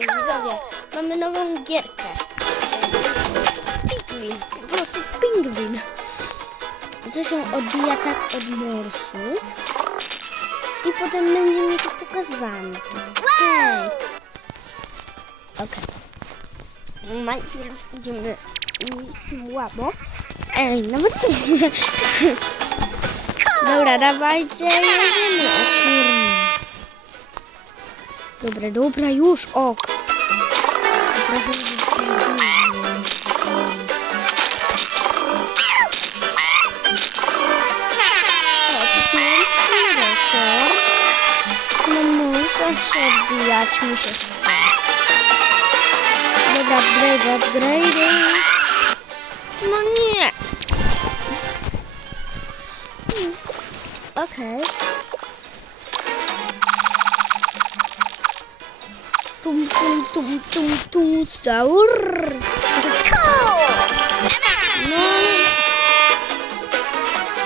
Widzowie, mamy nową gierkę. Pingwin, po prostu pingwin. Co się odbija tak od morsów. I potem będzie mi to pokazane. Okej. Okej. Najpierw idziemy słabo. Ej, nawet nie. Dobra, dawajcie, jedziemy. O kurwa. Dobra, dobra, już, ok. Przepraszam, że. No muszę się odbijać, mi się chce. Dobra, upgrade, upgrade. No nie. Okej. Tum, tum, tum, tum, tum, saur. No.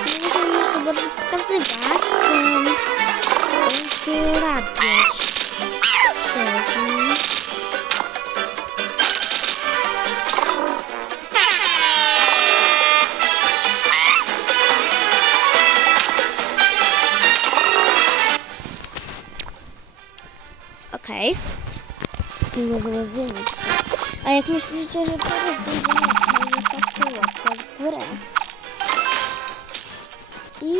Będziemy już za bardzo pokazywać, co wyrabiać przez. Okej. Nie zrobimy. A jak myślicie, że teraz będziemy, to zostawcie łapkę w górę. I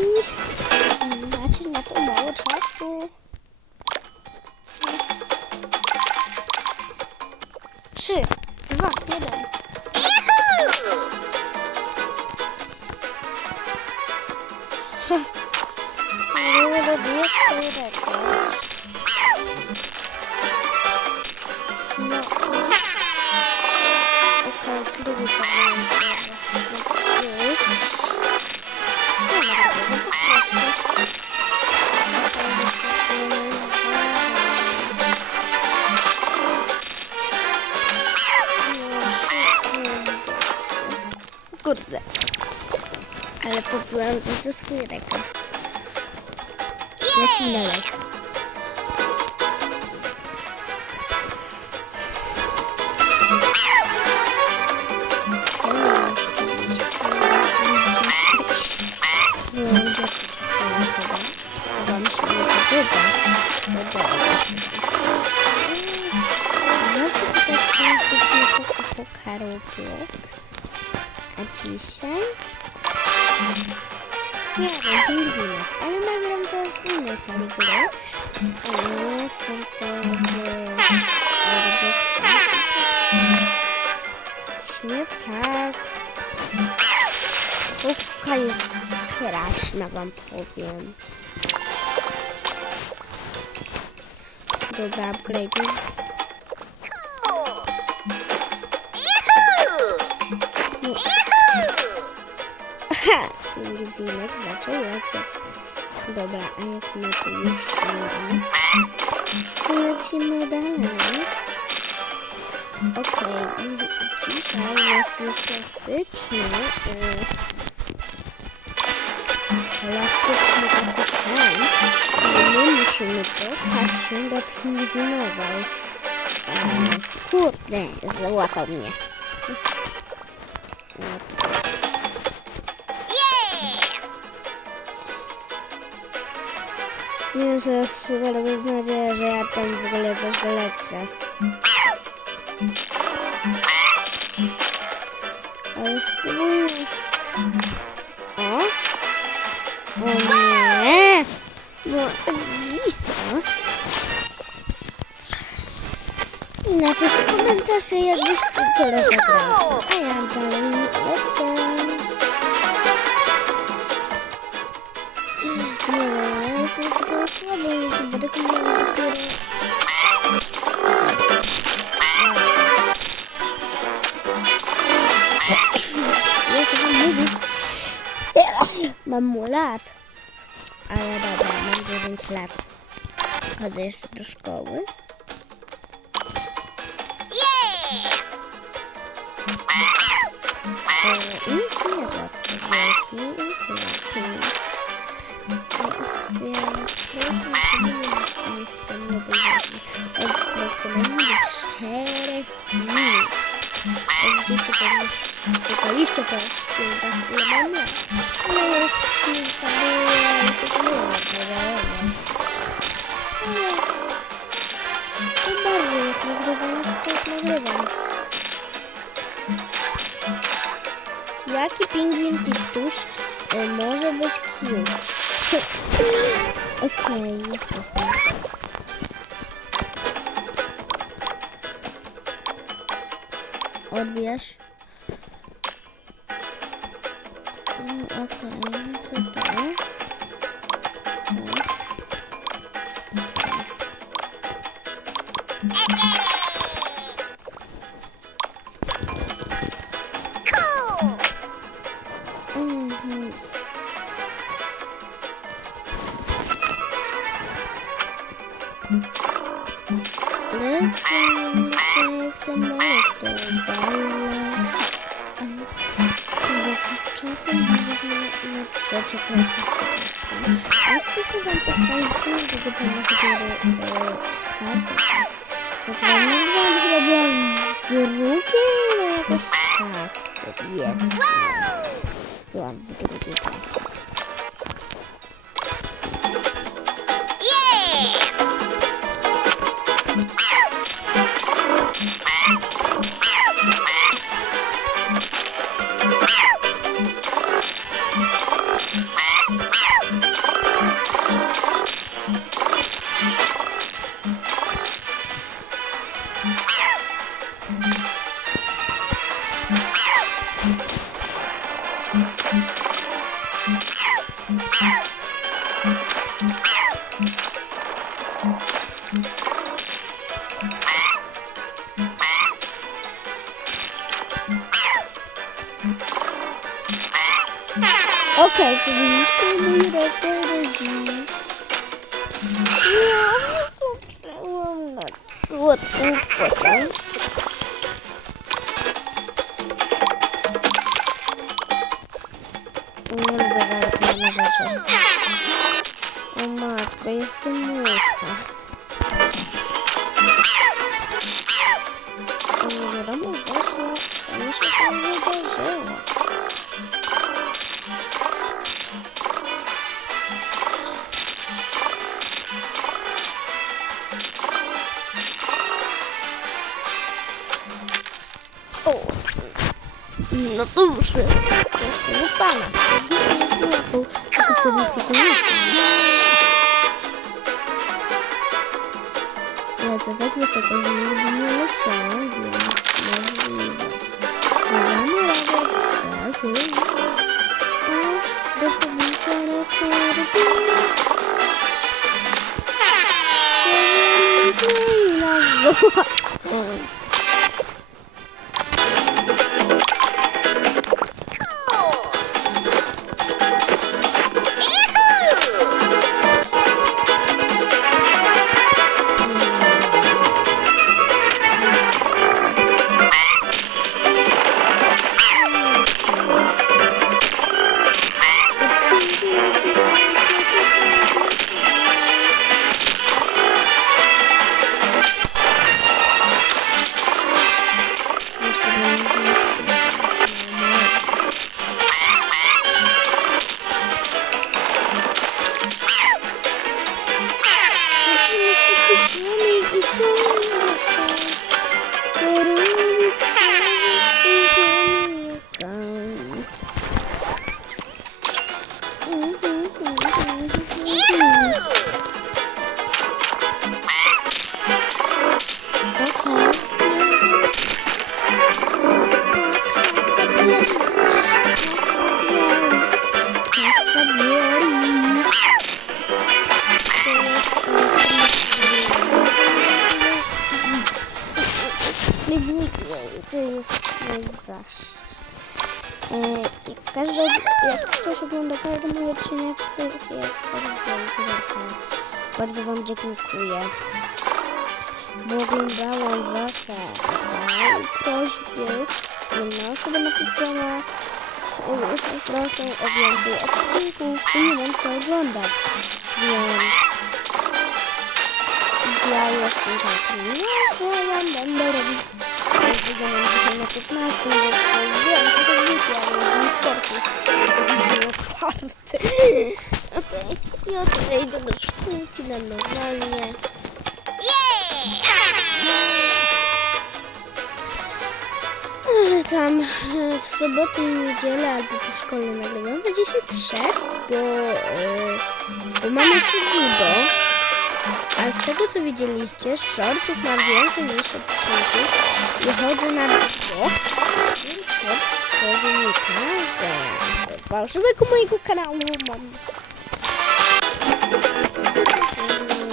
macie na to mało czasu. Kurde. Ale popiłam za swój rekord. Lecimy dalej. Zawsze tutaj klasycznie po Roblox. A dzisiaj? Nie wiem, pingwinek, ale nagram to z innej sali gry. A nie tylko z Robloxa. Właśnie tak.Ówka jest straszna, wam powiem. Dobra, upgrade. Pingwinek zaczął lecieć. Dobra, a jak my tu już to lecimy dalej. Okej, okay. dzisiaj jest, jest klasyczny. y, Klasyczny taki plan, że my musimy dostać się do pingwinowej. Kurde, złapał mnie. Nie, zaraz chyba bez nadzieję, że ja tam w ogóle coś dolecę. Ale spróbujmy. O? O nie! Było tak blisko. I napisz w komentarzu, jakbyś ty to rozegrał. A ja dalej lecę. Lat. Ale dobra, mam 9 lat. Chodzę jeszcze do szkoły. E, Nic nie w te wielki i klocki. Więc proszę nie być odcinek co najmniej do 4 minut. Jak widzicie, pewnie już szukaliście po filmach, ile mam lat. Ale już kilka było, się to było, nie. Tym bardziej, jak nagrywam, wciąż nagrywam. Jaki pingwin Tiptuś y, może być cute? Okej, jesteśmy. Odbierz. Mm, Okej, co to? Mhm. Lecę, lecę, moje to baile. Tyle co czasem można na trzecie klasy z tego. A chcę się wam pokazać tego pana, który e, czwarty klas. Jak wam nie wiem, chyba byłam w drugiej, no jakoś tak, powiedzmy. Byłam w drugiej klasie. Okej, powinniśmy mój referendum. Nie lubię zareklamować rzeczy. O matko, jestem łysa. Nie wiadomo właśnie, co mi się tam wydarzyło. O, no to muszę. Jeszcze nie pana. Już nie jest tylko to jest jako misja. Lecę tak wysoko, że nigdy nie leciałam, więc możliwe. Damy radę przeżyć, aż do pobicia rekordu. Przeżyliśmy i nas złapą. Jak ktoś ogląda każdy mój odcinek, staje się jak bardzo. Bardzo Wam dziękuję. Bo oglądałam Wasze prośby. Jedna osoba napisała, proszę o więcej odcinków i nie wiem co oglądać. Więc ja jestem taki, no, że ja będę robić wyglądam dzisiaj na 15, bo dzień otwarty. Okej, ja tutaj idę do szkółki na normalnie. Tam e, w sobotę i niedzielę albo po szkole nagrywam, a dzisiaj trzech, bo, e, bo mam jeszcze judo. A z tego co widzieliście, shortów mam więcej niż odcinków i chodzę na judo, więc to wynika, że z fałszywego mojego kanału mam Mm.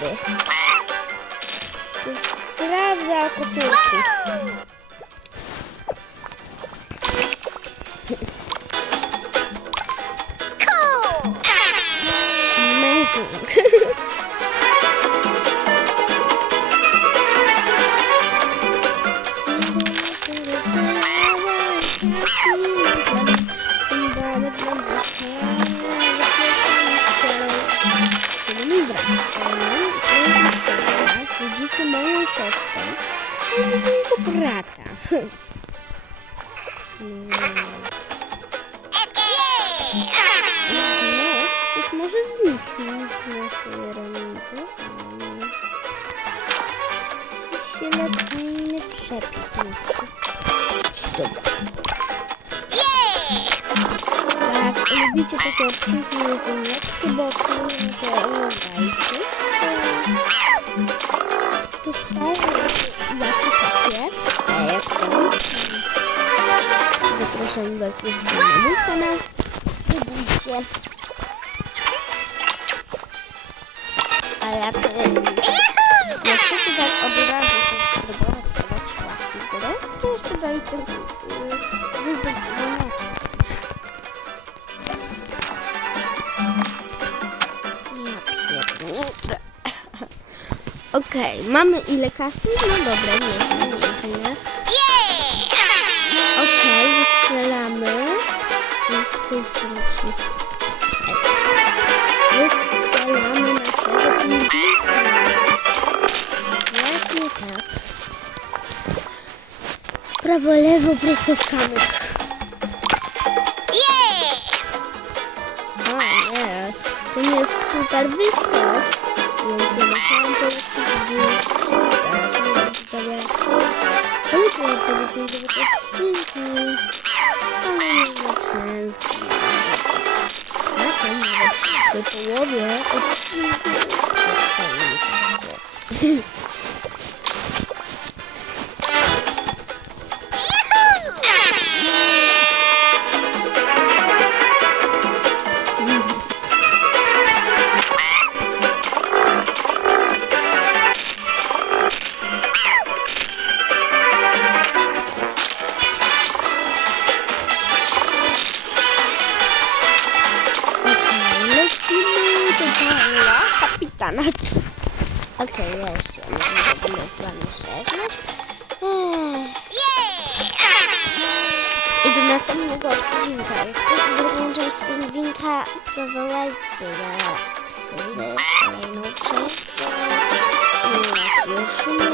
Małolaty. To jest prawda o kocurku. Amazing. siostrę, ale mojego brata. No, już może zniknąć z naszej ramicy. Sieletny przepis muszę tu. Dobra. Jak lubicie takie odcinki na ziemniaczki, bo to oglądajcie. Są jakie takie? Zapraszam Was jeszcze na mój kanał. Subskrybujcie. A jak, jak chcecie tak od razu subskrybować, Okej, mamy ile kasy? No dobra, nieźle, nieźle. Okej, wystrzelamy. No, Ktoś wróci. Wystrzelamy naszego pingwinka. Właśnie tak. Prawo, lewo, prosto w kamyk. A nie, to nie jest super wysoko. Więc ja musiałam polecieć w Teraz mówię widzowie. Lubię polecieć do odcinki. Ale nie za często. Czasem nawet po następnego odcinka. Jak chcecie drugą część pingwinka, to wołajcie. Ja przyjdę z kolejną częścią. I jak już musimy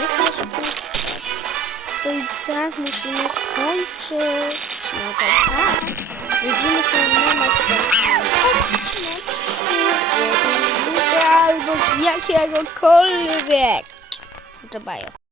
nie chcę szybko stać, to i tak musimy kończyć. No to tak. Widzimy się na następnym odcinku z albo z jakiegokolwiek. Dżabajo.